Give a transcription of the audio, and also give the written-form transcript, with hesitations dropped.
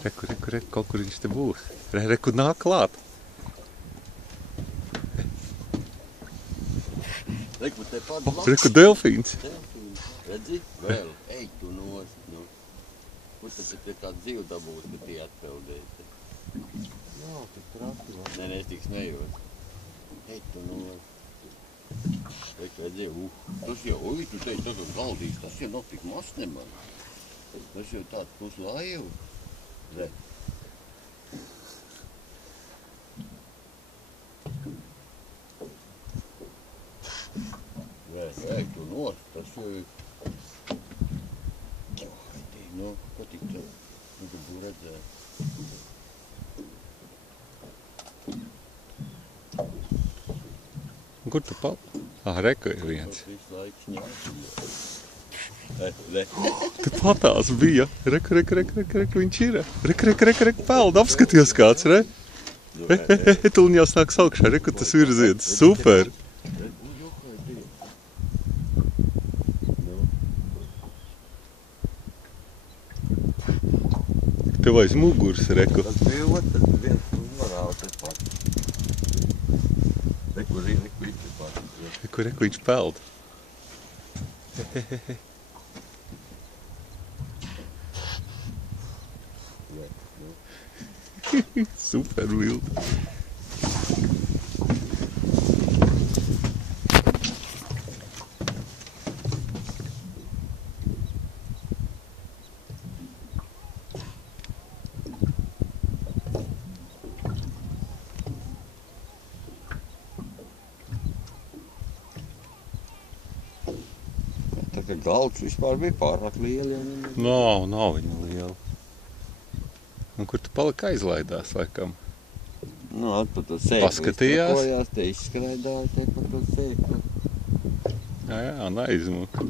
Reku, kaut kur viņš te būs. Reku nāk klāt. Reku tepat blakus. Reku delfīns. Redzi? Vēl. Ej tu nost. Nu. Kur tas ir kāds dzīvu dabūs, ka tie atpeldēt? Jā, tik traki var. Nē, es tik smējos. Ej tu nost. Reku, redzi, tas jau, tu teici, tas ir galdīs, tas jau nav tik mas neman. Tas jau tāds puslaivu. Redz. Ej tu nost, tas jau ir... Nu, ko tik tev? Nu, tu būtu redzēt. Kur tu pal? Reku ir viens. Visu laiku šņāp. Tu patās bija. Reku, viņš ir. Reku, peld, apskaties kāds, re? Tūlņ jau snāks augšā, reku tas virziens. Super! Tev aiz muguras, reku. Tas bija otrs, viens uzvarāv tepat. Reku viņš tepat. Reku viņš peld. Super vildi. Tā kā galds vispār bija pārāk lieli. Nav viņa liela. Un kur tu palika aizlaidās, laikam? Nu, atpat to sēklu. Paskatījās? Iztrakojās, te izskraidāja, te pat to sēklu. Jā, un aizmuka.